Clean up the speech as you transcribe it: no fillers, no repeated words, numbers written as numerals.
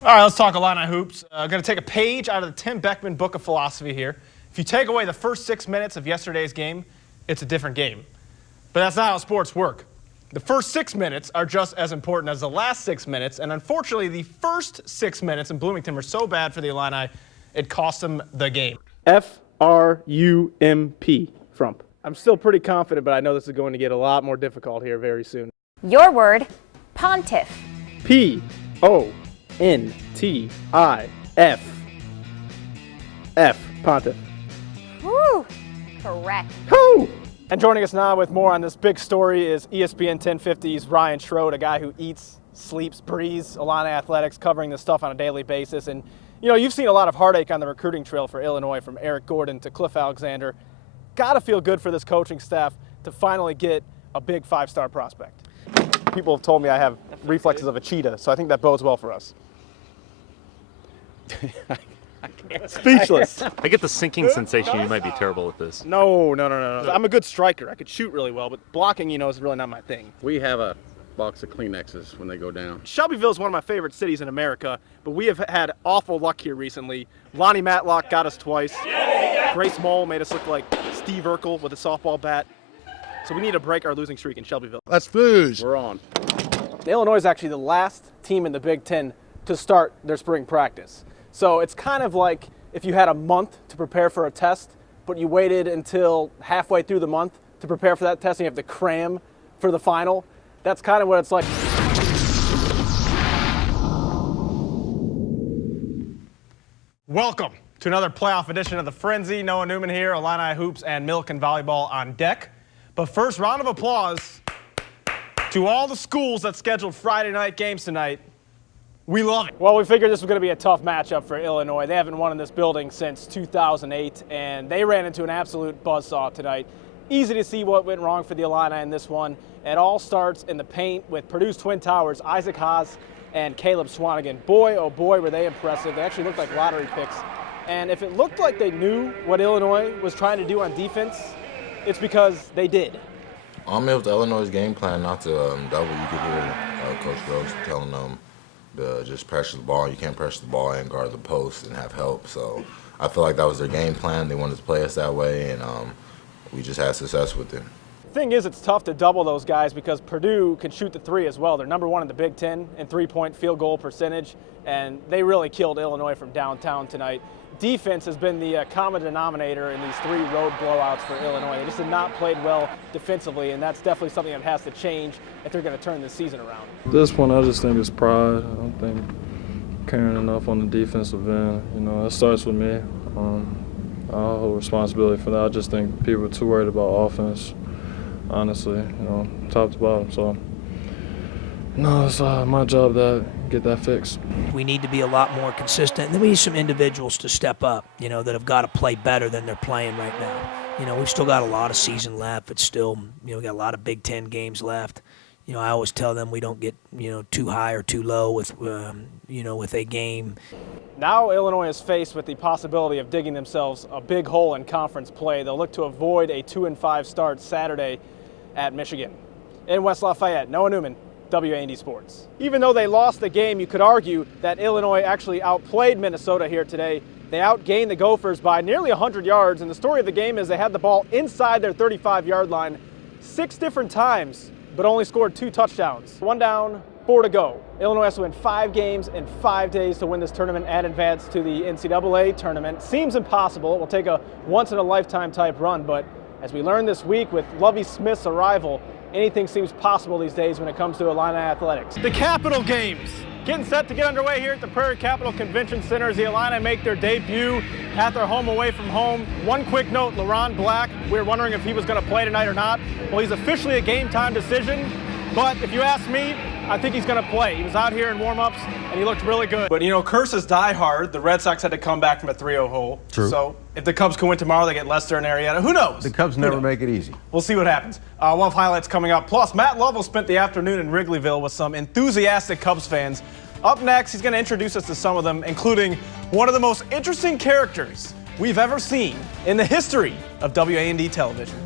All right, let's talk Illini hoops. Going to take a page out of the Tim Beckman book of philosophy here. If you take away the first 6 minutes of yesterday's game, it's a different game. But that's not how sports work. The first 6 minutes are just as important as the last 6 minutes, and unfortunately, the first 6 minutes in Bloomington were so bad for the Illini, it cost them the game. F-R-U-M-P, Frump. I'm still pretty confident, but I know this is going to get a lot more difficult here very soon. Your word, pontiff. P-O-N-T-I-F. F, pontiff. Woo! Correct. Woo! And joining us now with more on this big story is ESPN 1050's Ryan Schroed, a guy who eats, sleeps, breathes Illini athletics, covering this stuff on a daily basis. And, you know, you've seen a lot of heartache on the recruiting trail for Illinois, from Eric Gordon to Cliff Alexander. Got to feel good for this coaching staff to finally get a big five-star prospect. People have told me I have reflexes of a cheetah, so I think that bodes well for us. Speechless. I get the sinking sensation you might be terrible at this. No. I'm a good striker. I could shoot really well, but blocking, you know, is really not my thing. We have a box of Kleenexes when they go down. Shelbyville is one of my favorite cities in America, but we have had awful luck here recently. Lonnie Matlock got us twice. Grace Moll made us look like Steve Urkel with a softball bat. So we need to break our losing streak in Shelbyville. Let's fooze. We're on. Illinois is actually the last team in the Big Ten to start their spring practice. So it's kind of like if you had a month to prepare for a test, but you waited until halfway through the month to prepare for that test and you have to cram for the final. That's kind of what it's like. Welcome to another playoff edition of The Frenzy. Noah Newman here, Illini hoops and milk and volleyball on deck. But first, round of applause to all the schools that scheduled Friday night games tonight. We love it. Well, we figured this was going to be a tough matchup for Illinois. They haven't won in this building since 2008, and they ran into an absolute buzzsaw tonight. Easy to see what went wrong for the Illini in this one. It all starts in the paint with Purdue's Twin Towers, Isaac Haas and Caleb Swanigan. Boy, oh boy, were they impressive. They actually looked like lottery picks. And if it looked like they knew what Illinois was trying to do on defense, it's because they did. It was Illinois' game plan not to double. You could hear Coach Gross telling them to just pressure the ball. You can't pressure the ball and guard the post and have help. So I feel like that was their game plan. They wanted to play us that way, and we just had success with it. The thing is, it's tough to double those guys because Purdue can shoot the three as well. They're number one in the Big Ten in three-point field goal percentage, and they really killed Illinois from downtown tonight. Defense has been the common denominator in these three road blowouts for Illinois. They just have not played well defensively, and that's definitely something that has to change if they're going to turn this season around. At this point, I just think it's pride. I don't think caring enough on the defensive end. You know, it starts with me. I'll hold responsibility for that. I just think people are too worried about offense, honestly, you know, top to bottom. So, no, it's my job to get that fixed. We need to be a lot more consistent, and then we need some individuals to step up, you know, that have got to play better than they're playing right now. You know, we've still got a lot of season left. It's still, you know, we got a lot of Big Ten games left. You know, I always tell them we don't get, you know, too high or too low with, you know, with a game. Now Illinois is faced with the possibility of digging themselves a big hole in conference play. They'll look to avoid a 2-5 start Saturday at Michigan. In West Lafayette, Noah Newman, WAND Sports. Even though they lost the game, you could argue that Illinois actually outplayed Minnesota here today. They outgained the Gophers by nearly 100 yards, and the story of the game is they had the ball inside their 35-yard line 6 different times, but only scored 2 touchdowns. 1 down, 4 to go. Illinois has to win 5 games in 5 days to win this tournament and advance to the NCAA tournament. Seems impossible. It will take a once-in-a-lifetime type run, but as we learned this week with Lovie Smith's arrival, anything seems possible these days when it comes to Illini athletics. The Capital Games getting set to get underway here at the Prairie Capital Convention Center as the Illini make their debut at their home away from home. One quick note, LeRon Black, we were wondering if he was going to play tonight or not. Well, he's officially a game time decision, but if you ask me, I think he's going to play. He was out here in warm-ups, and he looked really good. But, you know, curses die hard. The Red Sox had to come back from a 3-0 hole. True. So if the Cubs can win tomorrow, they get Lester and Arrieta. Who knows? The Cubs never make it easy. We'll see what happens. We'll have highlights coming up. Plus, Matt Lovell spent the afternoon in Wrigleyville with some enthusiastic Cubs fans. Up next, he's going to introduce us to some of them, including one of the most interesting characters we've ever seen in the history of WAND television.